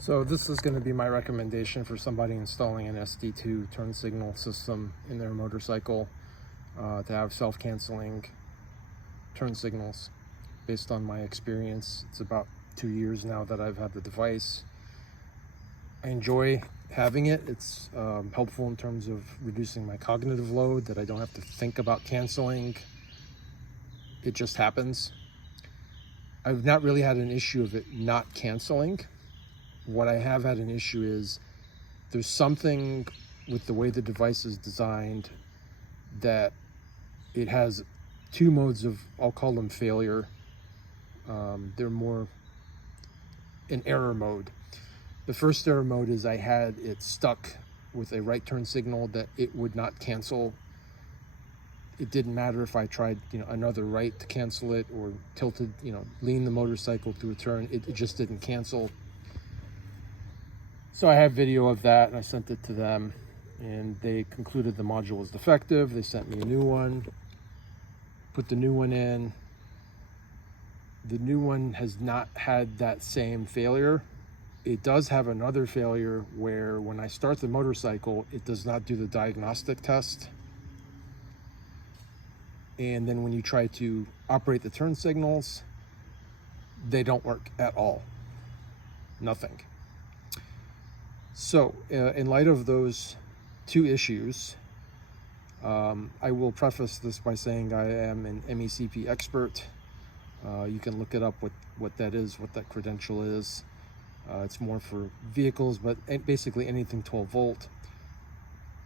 So this is going to be my recommendation for somebody installing an ST2 turn signal system in their motorcycle to have self-canceling turn signals. Based on my experience, it's about 2 years now that I've had the device. I enjoy having it. It's helpful in terms of reducing my cognitive load, that I don't have to think about canceling. It just happens. I've not really had an issue of it not canceling. What I have had an issue is there's something with the way the device is designed that it has two modes of, I'll call them failure. They're more in error mode. The first error mode is I had it stuck with a right turn signal that it would not cancel. It didn't matter if I tried, another right to cancel it, or tilted, lean the motorcycle to a turn. It just didn't cancel. So I have video of that, and I sent it to them, and they concluded the module was defective. They sent me a new one, put the new one in. The new one has not had that same failure. It does have another failure where when I start the motorcycle, it does not do the diagnostic test. And then when you try to operate the turn signals, they don't work at all. Nothing. So in light of those two issues, I will preface this by saying I am an MECP expert. You can look it up what that is, what that credential is. It's more for vehicles, but basically anything 12 volt.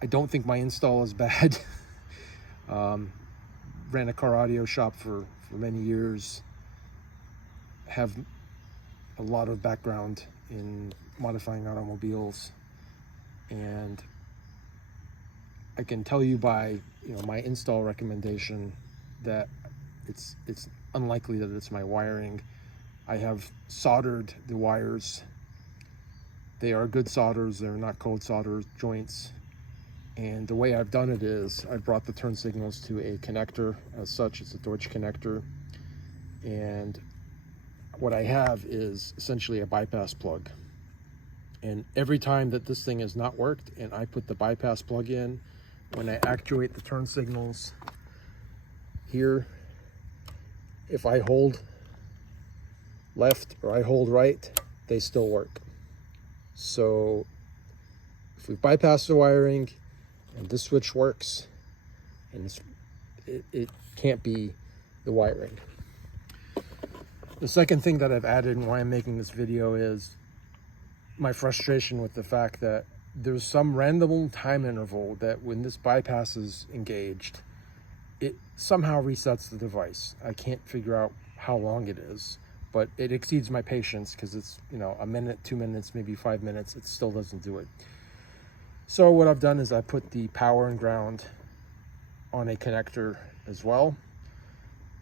I don't think my install is bad. Ran a car audio shop for many years. Have a lot of background in modifying automobiles, and I can tell you by my install recommendation that it's unlikely that it's my wiring. I have soldered the wires. They are good solders. They're not cold solder joints. And the way I've done it is I brought the turn signals to a connector. As such, it's a Deutsch connector. And what I have is essentially a bypass plug. And every time that this thing has not worked and I put the bypass plug in, when I actuate the turn signals here, if I hold left or I hold right, they still work. So if we bypass the wiring and this switch works, and it can't be the wiring. The second thing that I've added and why I'm making this video is my frustration with the fact that there's some random time interval that when this bypass is engaged, it somehow resets the device. I can't figure out how long it is, but it exceeds my patience because it's, a minute, 2 minutes, maybe 5 minutes. It still doesn't do it. So what I've done is I put the power and ground on a connector as well.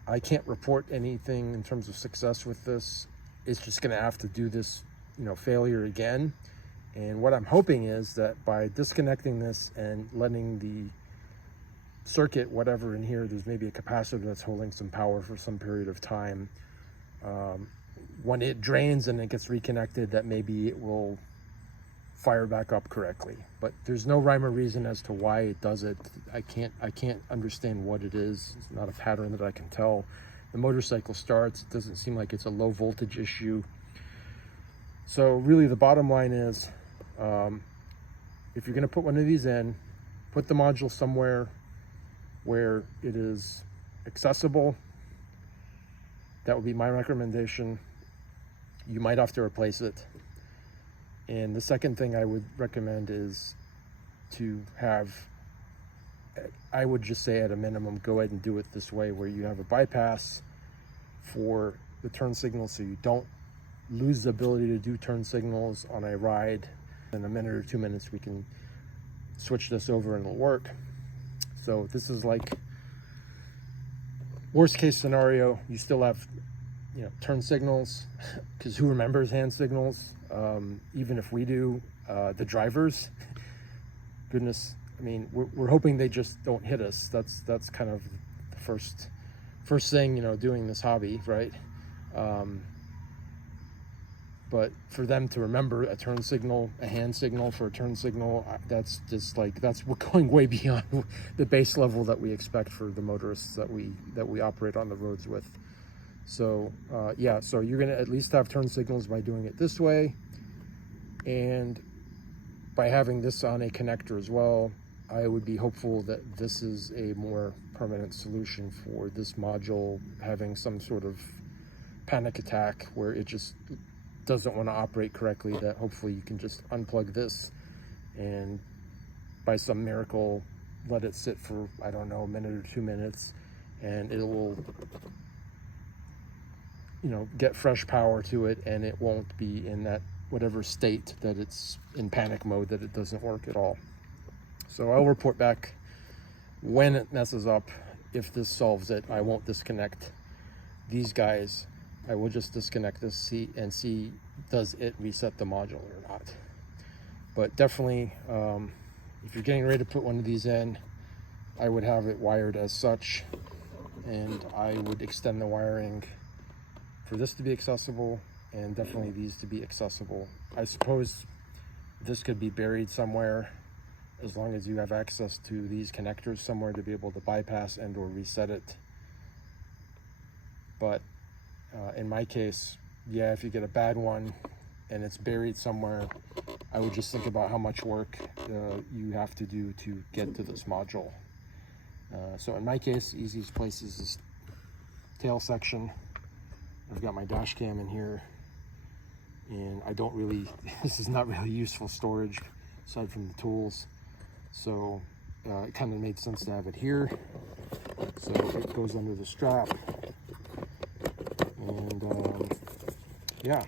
I can't report anything in terms of success with this. It's just going to have to do this, failure again. And what I'm hoping is that by disconnecting this and letting the circuit, whatever in here, there's maybe a capacitor that's holding some power for some period of time. When it drains and it gets reconnected, that maybe it will fire back up correctly. But there's no rhyme or reason as to why it does it. I can't understand what it is. It's not a pattern that I can tell. The motorcycle starts. It doesn't seem like it's a low voltage issue. So really the bottom line is, if you're going to put one of these in, put the module somewhere where it is accessible. That would be my recommendation. You might have to replace it. And the second thing I would recommend is to have, I would just say at a minimum, go ahead and do it this way, where you have a bypass for the turn signal so you don't lose the ability to do turn signals on a ride. In a minute or 2 minutes, we can switch this over and it'll work. So this is like worst case scenario. You still have, turn signals, because who remembers hand signals? Even if we do, the drivers, goodness, we're hoping they just don't hit us. That's kind of the first thing, doing this hobby, right? But for them to remember a turn signal, a hand signal for a turn signal, that's just like, we're going way beyond the base level that we expect for the motorists that we operate on the roads with. So yeah, so you're gonna at least have turn signals by doing it this way, and by having this on a connector as well. I would be hopeful that this is a more permanent solution for this module having some sort of panic attack where it just doesn't want to operate correctly, that hopefully you can just unplug this and by some miracle let it sit for, I don't know, a minute or 2 minutes, and it will, you know, get fresh power to it, and it won't be in that whatever state that it's in panic mode that it doesn't work at all. So I'll report back when it messes up. If this solves it, I won't disconnect these guys. I will just disconnect this and see does it reset the module or not. But definitely, if you're getting ready to put one of these in, I would have it wired as such, and I would extend the wiring for this to be accessible, and definitely these to be accessible. I suppose this could be buried somewhere, as long as you have access to these connectors somewhere to be able to bypass and or reset it. But in my case, yeah, if you get a bad one and it's buried somewhere, I would just think about how much work you have to do to get to this module. So in my case, easiest place is this tail section. I've got my dash cam in here, and I don't really, this is not really useful storage aside from the tools. So it kind of made sense to have it here. So it goes under the strap, and yeah,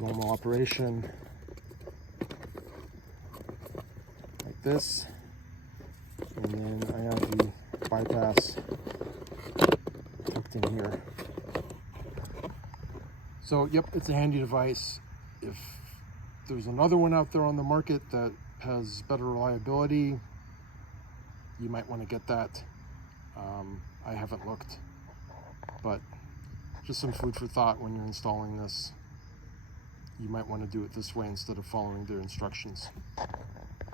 normal operation like this, and then I have the bypass tucked in here. So yep, it's a handy device. If there's another one out there on the market that has better reliability, you might want to get that. I haven't looked, but just some food for thought when you're installing this. You might want to do it this way instead of following their instructions.